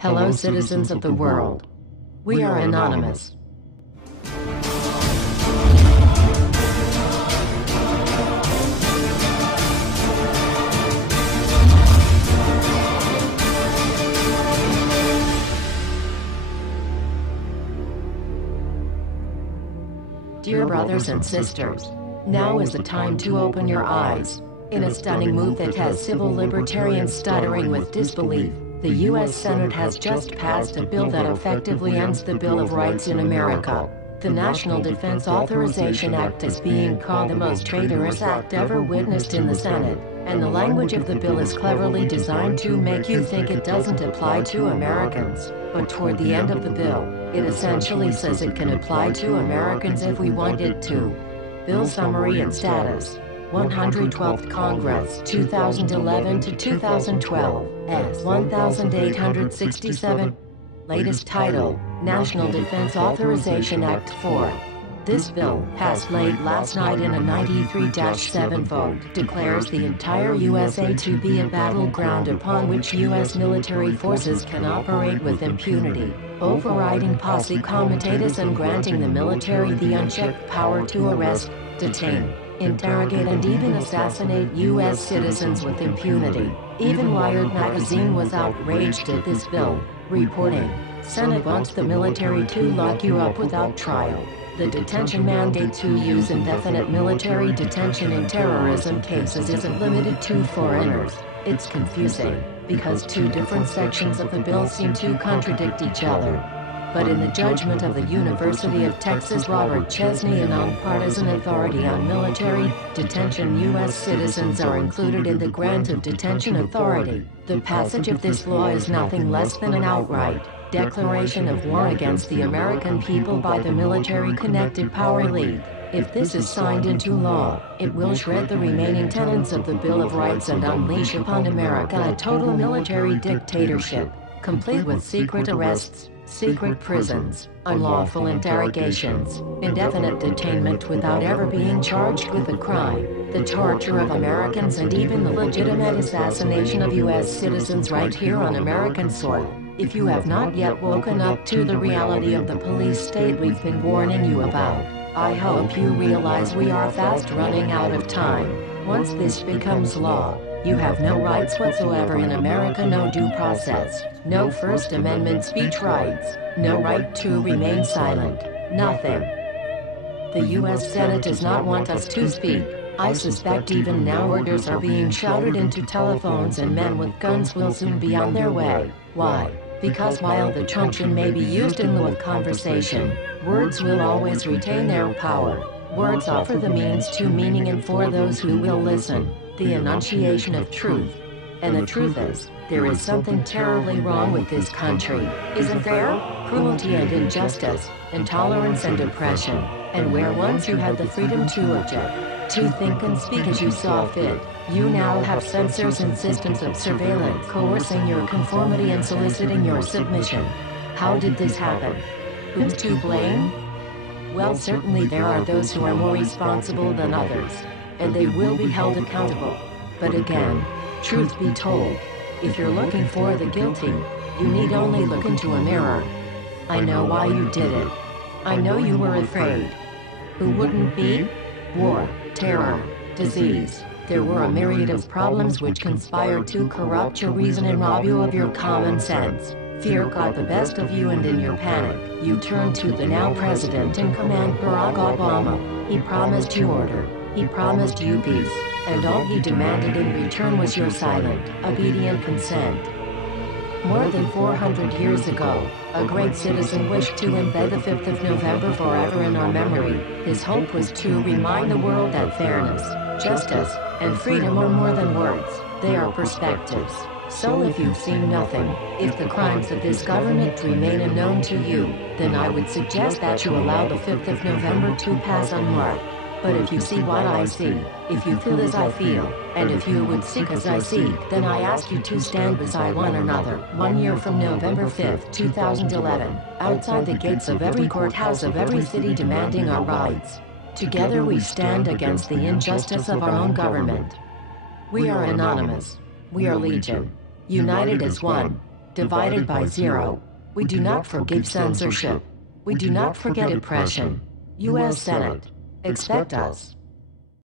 Hello, citizens of the world. We are anonymous. Dear brothers and sisters, now is the time to open your eyes. In a stunning move that has civil libertarians stuttering with disbelief, the U.S. Senate has just passed a bill that effectively ends the Bill of Rights in America. The National Defense Authorization Act is being called the most traitorous act ever witnessed in the Senate, and the language of the bill is cleverly designed to make you think it doesn't apply to Americans. But toward the end of the bill, it essentially says it can apply to Americans if we want it to. Bill summary and status. 112th Congress, 2011 to 2012, S. 1867. Latest title, National Defense Authorization Act 4. This bill, passed late last night in a 93-7 vote, declares the entire USA to be a battleground upon which U.S. military forces can operate with impunity, overriding posse comitatus and granting the military the unchecked power to arrest, detain, interrogate and even assassinate U.S. citizens with impunity. Even Wired magazine was outraged at this bill, reporting, "Senate wants the military to lock you up without trial." The detention mandate to use indefinite military detention in terrorism cases isn't limited to foreigners. It's confusing, because two different sections of the bill seem to contradict each other. But in the judgment of the University of Texas Robert Chesney, a nonpartisan authority on military detention, U.S. citizens are included in the grant of detention authority. The passage of this law is nothing less than an outright declaration of war against the American people by the military-connected power elite. If this is signed into law, it will shred the remaining tenets of the Bill of Rights and unleash upon America a total military dictatorship, complete with secret arrests, secret prisons, unlawful interrogations, indefinite detainment without ever being charged with a crime, the torture of Americans and even the legitimate assassination of U.S. citizens right here on American soil. If you have not yet woken up to the reality of the police state we've been warning you about, I hope you realize we are fast running out of time. Once this becomes law, you have no rights whatsoever in America, no due process, no First Amendment speech rights, no right to remain silent, nothing. The U.S. Senate does not want us to speak. I suspect even now orders are being shouted into telephones and men with guns will soon be on their way. Why? Because while the truncheon may be used in lieu of conversation, words will always retain their power. Words offer the means to meaning, and for those who will listen, the enunciation of truth. And the truth is, there is something terribly wrong with this country, isn't there? Cruelty and injustice, intolerance and oppression, and where once you had the freedom to object, to think and speak as you saw fit, you now have censors and systems of surveillance coercing your conformity and soliciting your submission. How did this happen? Who's to blame? Well, certainly there are those who are more responsible than others, and they will be held accountable. But again, truth be told, if you're looking for the guilty, you need only look into a mirror. I know why you did it. I know you were afraid. Who wouldn't be? War, terror, disease. There were a myriad of problems which conspired to corrupt your reason and rob you of your common sense. Fear got the best of you, and in your panic, you turned to the now president in command, Barack Obama. He promised you order. He promised you peace, and all he demanded in return was your silent, obedient consent. More than 400 years ago, a great citizen wished to embed the 5th of November forever in our memory. His hope was to remind the world that fairness, justice, and freedom are more than words, they are perspectives. So if you've seen nothing, if the crimes of this government remain unknown to you, then I would suggest that you allow the 5th of November to pass unmarked. But if you see what I see, if you feel as I feel, and if you would seek as I seek, then I ask you to stand beside one another, 1 year from November 5th, 2011, outside the gates of every courthouse of every city demanding our rights. Together we stand against the injustice of our own government. We are anonymous. We are legion. United as one. divided by 0. We do not forgive censorship. We do not forget oppression. U.S. Senate. Expect us.